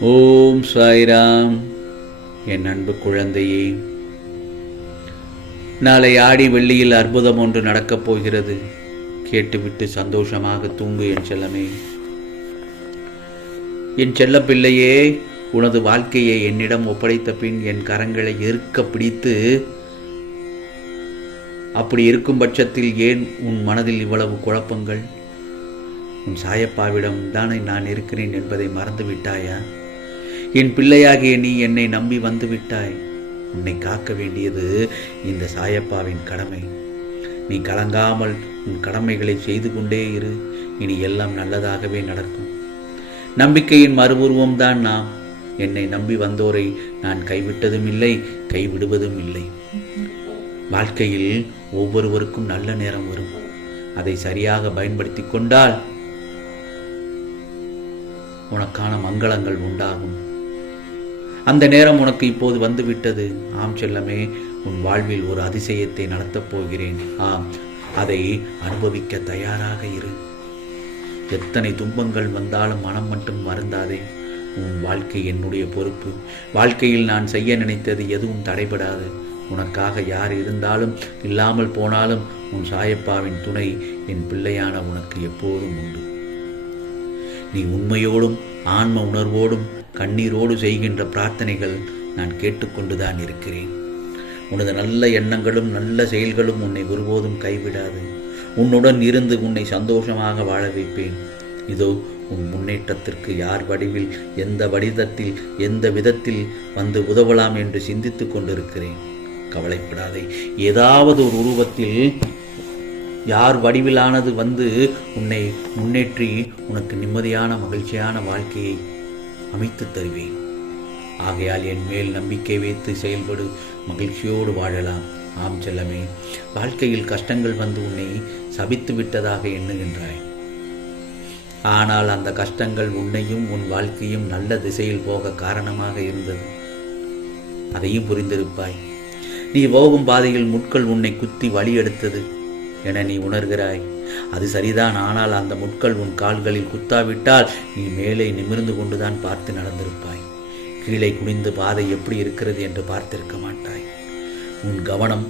ஓம் சாய்ராம். என் அன்பு குழந்தையே நாளை ஆடி வெள்ளியில் அற்புதம் ஒன்று நடக்கப் போகிறது. கேட்டுவிட்டு சந்தோஷமாக தூங்கு என் செல்லமே. என் செல்ல பிள்ளையே உனது வாழ்க்கையை என்னிடம் ஒப்படைத்த பின் என் கரங்களை இருக்க பிடித்து அப்படி இருக்கும் பட்சத்தில் ஏன் உன் மனதில் இவ்வளவு குழப்பங்கள்? உன் சாயப்பாவிடம் தானே நான் இருக்கிறேன் என்பதை மறந்து விட்டாயா என் பிள்ளையாகிய நீ என்னை நம்பி வந்துவிட்டாய். உன்னை காக்க வேண்டியது இந்த சாயப்பாவின் கடமை. நீ கலங்காமல் உன் கடமைகளை செய்து கொண்டே இரு. இனி எல்லாம் நல்லதாகவே நடக்கும். நம்பிக்கையின் மறுபுருவம் தான் நாம். என்னை நம்பி வந்தோரை நான் கைவிட்டதும் இல்லை கைவிடுவதும் இல்லை வாழ்க்கையில் ஒவ்வொருவருக்கும் நல்ல நேரம் வரும். அதை சரியாக பயன்படுத்தி கொண்டால் உனக்கான மங்களங்கள் உண்டாகும். அந்த நேரம் உனக்கு இப்போது வந்துவிட்டது. ஆம் செல்லமே உன் வாழ்வில் ஒரு அதிசயத்தை நடத்தப் போகிறேன். ஆம் அதை அனுபவிக்க தயாராக இரு. எத்தனை துன்பங்கள் வந்தாலும் மனம் மட்டும் வருந்தாதே. உன் வாழ்க்கை என்னுடைய பொறுப்பு. வாழ்க்கையில் நான் செய்ய நினைத்தது எதுவும் தடைபடாது. உனக்காக யார் இருந்தாலும் இல்லாமல் போனாலும் உன் சாயப்பாவின் துணை என் பிள்ளையான உனக்கு எப்போதும் உண்டு. நீ உண்மையோடும் ஆன்ம உணர்வோடும் கண்ணீரோடு செய்கின்ற பிரார்த்தனைகள் நான் கேட்டுக்கொண்டுதான் இருக்கிறேன். உனது நல்ல எண்ணங்களும் நல்ல செயல்களும் உன்னை ஒருபோதும் கைவிடாது. உன்னுடன் இருந்து உன்னை சந்தோஷமாக வாழ வைப்பேன். இதோ உன் முன்னேற்றத்திற்கு யார் வடிவில் எந்த வடிதத்தில் எந்த விதத்தில் வந்து உதவலாம் என்று சிந்தித்து கொண்டிருக்கிறேன். கவலைப்படாதே. ஏதாவது ஒரு உருவத்தில் யார் வடிவிலானது வந்து உன்னை முன்னேற்றி உனக்கு நிம்மதியான மகிழ்ச்சியான வாழ்க்கையை அமைத்து தருவேன். ஆகையால் என் மேல் நம்பிக்கை வைத்து செயல்படு மகிழ்ச்சியோடு வாழலாம். ஆம் செல்லமே வாழ்க்கையில் கஷ்டங்கள் வந்து உன்னை சபித்து விட்டதாக எண்ணுகின்றாய். ஆனால் அந்த கஷ்டங்கள் உன்னையும் உன் வாழ்க்கையும் நல்ல திசையில் போக காரணமாக இருந்தது. அதையும் புரிந்திருப்பாய். நீ போகும் பாதையில் முட்கள் உன்னை குத்தி வழி எடுத்தது என நீ உணர்கிறாய். அது சரிதான் ஆனால் அந்த முட்கள் உன் கால்களில் குத்தாவிட்டால் நீ மேலே நிமிர்ந்து கொண்டுதான் பார்த்து நடந்திருப்பாய். கீழே குனிந்து பாதை எப்படி இருக்கிறது என்று பார்த்திருக்க மாட்டாய். உன் கவனம்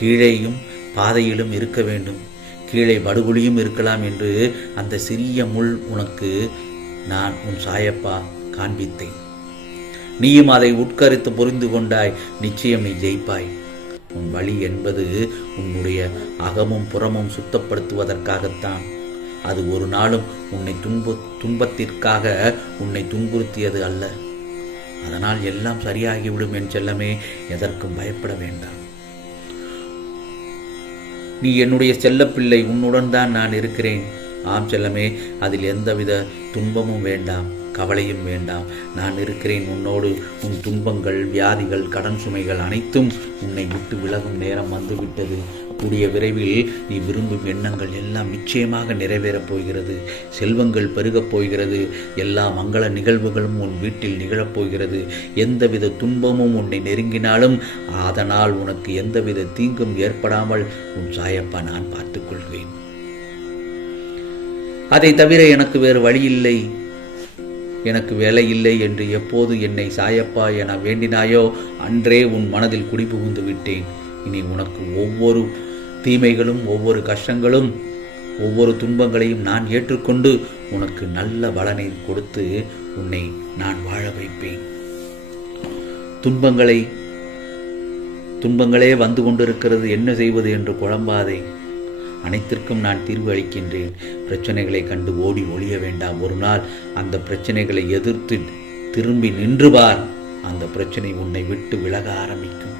கீழேயும் பாதையிலும் இருக்க வேண்டும். கீழே படுகொலியும் இருக்கலாம் என்று அந்த சிறிய முள் உனக்கு நான் உன் சாயப்பா காண்பித்தேன். நீயும் அதை உட்கரித்து புரிந்து கொண்டாய். நிச்சயம் நீ ஜெயிப்பாய். உன் வழி என்பது உன்னுடைய அகமும் புறமும் சுத்தப்படுத்துவதற்காகத்தான். அது ஒரு நாளும் உன்னை துன்பு துன்பத்திற்காக உன்னை துன்புறுத்தியது அல்ல. அதனால் எல்லாம் சரியாகிவிடும் என் செல்லமே எதற்கும் பயப்பட வேண்டாம். நீ என்னுடைய செல்லப்பிள்ளை உன்னுடன் தான் நான் இருக்கிறேன். ஆம் செல்லமே அதில் எந்தவித துன்பமும் வேண்டாம். கவலையும் வேண்டாம். நான் இருக்கிறேன் உன்னோடு. உன் துன்பங்கள் வியாதிகள் கடன் சுமைகள் அனைத்தும் உன்னை விட்டு விலகும் நேரம் வந்துவிட்டது. கூடிய விரைவில் நீ விரும்பும் எண்ணங்கள் எல்லாம் நிச்சயமாக நிறைவேறப் போகிறது. செல்வங்கள் பெருகப் போகிறது. எல்லா மங்கள நிகழ்வுகளும் உன் வீட்டில் நிகழப் எந்தவித துன்பமும் உன்னை நெருங்கினாலும் அதனால் உனக்கு எந்தவித தீங்கும் ஏற்படாமல் உன் சாயப்பா நான் பார்த்துக்கொள்வேன் அதை தவிர எனக்கு வேறு வழியில்லை எனக்கு வேலை இல்லை என்று எப்போது என்னை சாயப்பா என வேண்டினாயோ அன்றே உன் மனதில் குடிபுகுந்து விட்டேன். இனி உனக்கு ஒவ்வொரு தீமைகளும் ஒவ்வொரு கஷ்டங்களும் ஒவ்வொரு துன்பங்களையும் நான் ஏற்றுக்கொண்டு உனக்கு நல்ல பலனை கொடுத்து உன்னை நான் வாழ வைப்பேன். துன்பங்களை துன்பங்களே வந்து கொண்டிருக்கிறது என்ன செய்வது என்று குழம்பாதே. அனைத்திற்கும் நான் தீர்வு அளிக்கின்றேன். பிரச்சனைகளை கண்டு ஓடி ஒழிய வேண்டாம். ஒரு நாள் அந்த பிரச்சனைகளை எதிர்த்து திரும்பி நின்று பார். அந்த பிரச்சனை உன்னை விட்டு விலக ஆரம்பிக்கும்.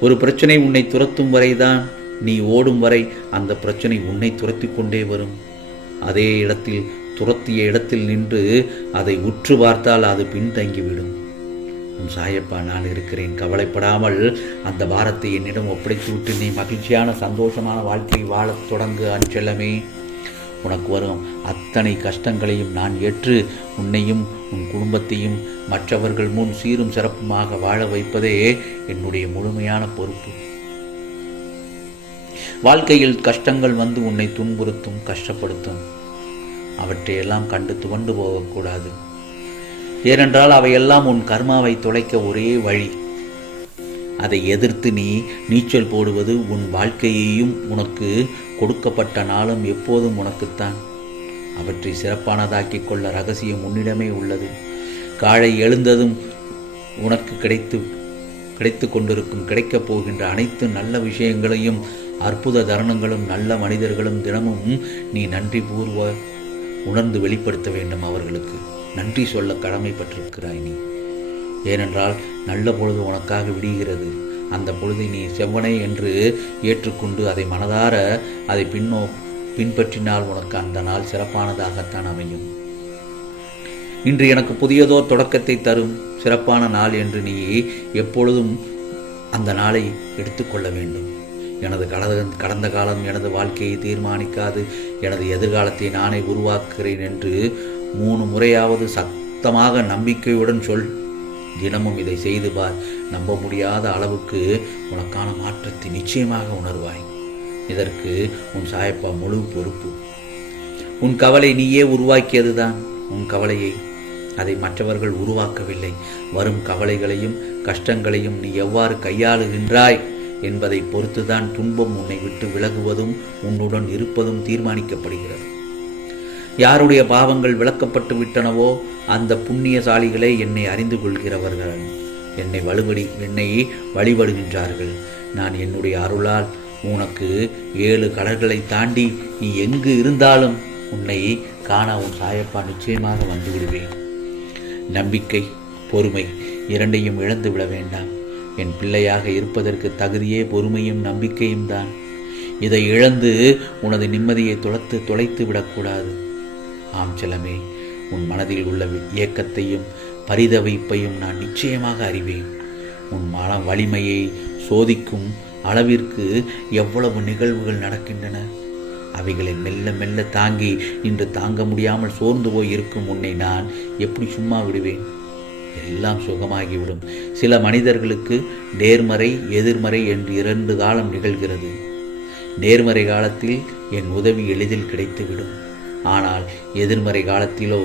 ஒரு பிரச்சனை உன்னை துரத்தும் வரைதான் நீ ஓடும் வரை அந்த பிரச்சனை உன்னை துரத்தி கொண்டே வரும். அதே இடத்தில் துரத்திய இடத்தில் நின்று அதை உற்று பார்த்தால் அது பின்தங்கிவிடும். உன் சாயப்பா நான் இருக்கிறேன். கவலைப்படாமல் அந்த வாரத்தை என்னிடம் ஒப்படைத்து விட்டு நீ மகிழ்ச்சியான சந்தோஷமான வாழ்க்கையை வாழத் தொடங்கு அஞ்சலமே. உனக்கு வரும் அத்தனை கஷ்டங்களையும் நான் ஏற்று உன்னையும் உன் குடும்பத்தையும் மற்றவர்கள் முன் சீரும் சிறப்புமாக வாழ வைப்பதே என்னுடைய முழுமையான பொறுப்பு. வாழ்க்கையில் கஷ்டங்கள் வந்து உன்னை துன்புறுத்தும் கஷ்டப்படுத்தும். அவற்றையெல்லாம் கண்டு துவண்டு போகக்கூடாது. ஏனென்றால் அவையெல்லாம் உன் கர்மாவை தொலைக்க ஒரே வழி. அதை எதிர்த்து நீ நீச்சல் போடுவது உன் வாழ்க்கையையும் உனக்கு கொடுக்கப்பட்ட நாளும் எப்போதும் உனக்குத்தான். அவற்றை சிறப்பானதாக்கிக் கொள்ள ரகசியம் உன்னிடமே உள்ளது. காலை எழுந்ததும் உனக்கு கிடைத்து கிடைத்து கொண்டிருக்கும் கிடைக்கப் போகின்ற அனைத்து நல்ல விஷயங்களையும் அற்புத தருணங்களும் நல்ல மனிதர்களும் தினமும் நீ நன்றி பூர்வ உணர்ந்து வெளிப்படுத்த வேண்டும் அவர்களுக்கு. நன்றி சொல்ல கடமைப்பட்டிருக்கிறாய் நீ. ஏனென்றால் நல்ல பொழுது உனக்காக விடுகிறது. அந்த பொழுதை நீ செவ்வனே என்று ஏற்றுக்கொண்டு அதை மனதார அதை பின்னோ பின்பற்றினால் உனக்கு அந்த நாள் சிறப்பானதாகத்தான் அமையும். இன்று எனக்கு புதியதோர் தொடக்கத்தை தரும் சிறப்பான நாள் என்று நீ எப்பொழுதும் அந்த நாளை எடுத்துக்கொள்ள வேண்டும். எனது கடந்த கடந்த காலம் எனது வாழ்க்கையை தீர்மானிக்காது. எனது எதிர்காலத்தை நானே உருவாக்குகிறேன் என்று மூணு முறையாவது சத்தமாக நம்பிக்கையுடன் சொல். தினமும் இதை செய்து பார். நம்ப முடியாத அளவுக்கு உனக்கான மாற்றத்தை நிச்சயமாக உணர்வாய். இதற்கு உன் சாயப்பா முழு பொறுப்பு. உன் கவலை நீயே உருவாக்கியதுதான். உன் கவலையை அதை மற்றவர்கள் உருவாக்கவில்லை. வரும் கவலைகளையும் கஷ்டங்களையும் நீ எவ்வாறு கையாளுகின்றாய் என்பதை பொறுத்துதான் துன்பம் உன்னை விட்டு விலகுவதும் உன்னுடன் இருப்பதும் தீர்மானிக்கப்படுகிறது. யாருடைய பாவங்கள் விளக்கப்பட்டு விட்டனவோ அந்த புண்ணியசாலிகளே என்னை அறிந்து கொள்கிறவர்கள். என்னை வலுபடி என்னை வழிபடுகின்றார்கள். நான் என்னுடைய அருளால் உனக்கு ஏழு கடல்களை தாண்டி நீ எங்கு இருந்தாலும் உன்னை காண உன் சாயப்பா நிச்சயமாக வந்து விடுவேன் நம்பிக்கை பொறுமை இரண்டையும் இழந்து விட வேண்டாம். என் பிள்ளையாக இருப்பதற்கு தகுதியே பொறுமையும் நம்பிக்கையும் தான். இதை இழந்து உனது நிம்மதியை துளைத்து தொலைத்து விடக்கூடாது. ஆம் செல்லமே உன் மனதில் உள்ள இயக்கத்தையும் பரிதவிப்பையும் நான் நிச்சயமாக அறிவேன். உன் மன வலிமையை சோதிக்கும் அளவிற்கு எவ்வளவு நிகழ்வுகள் நடக்கின்றன? அவைகளை மெல்ல மெல்ல தாங்கி இன்று தாங்க முடியாமல் சோர்ந்து போய் இருக்கும் உன்னை நான் எப்படி சும்மா விடுவேன்? எல்லாம் சுகமாகிவிடும். சில மனிதர்களுக்கு நேர்மறை எதிர்மறை என்று இரண்டு காலம் நிகழ்கிறது. நேர்மறை காலத்தில் என் உதவி எளிதில் கிடைத்துவிடும். ஆனால் எதிர்மறை காலத்திலோ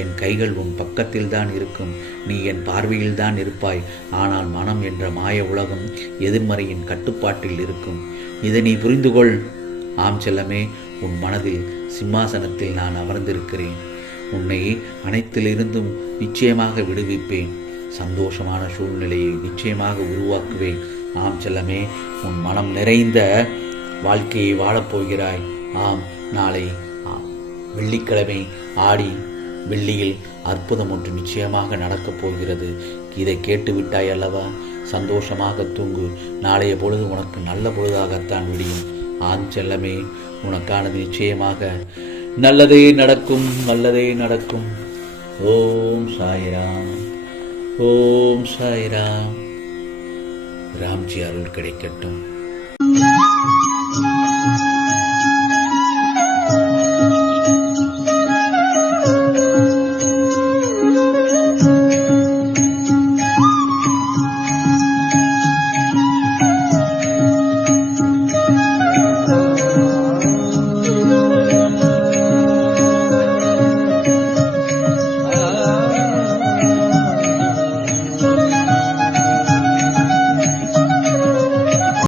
என் கைகள் உன் பக்கத்தில் தான் இருக்கும். நீ என் பார்வையில் தான் இருப்பாய். ஆனால் மனம் என்ற மாய உலகம் எதிர்மறையின் கட்டுப்பாட்டில் இருக்கும். இதை நீ புரிந்து கொள் ஆம் செல்லமே உன் மனதில் சிம்மாசனத்தில் நான் அமர்ந்திருக்கிறேன். உன்னை அனைத்திலிருந்தும் நிச்சயமாக விடுவிப்பேன். சந்தோஷமான சூழ்நிலையை நிச்சயமாக உருவாக்குவேன். ஆம் செல்லமே உன் மனம் நிறைந்த வாழ்க்கையை வாழப்போகிறாய். ஆம் நாளை வெள்ளிக்கிழமை ஆடி வெள்ளியில் அற்புதம் ஒன்று நிச்சயமாக நடக்கப் போகிறது. இதை கேட்டுவிட்டாய் அல்லவா? சந்தோஷமாக தூங்கு. நாளைய பொழுது உனக்கு நல்ல பொழுதாகத்தான் விடியும். ஆண் செல்லமே உனக்கானது நிச்சயமாக நல்லதே நடக்கும் நல்லதே நடக்கும். ஓம் சாய்ராம் ஓம் சாய்ராம். ராம்ஜி அருள் கிடைக்கட்டும்.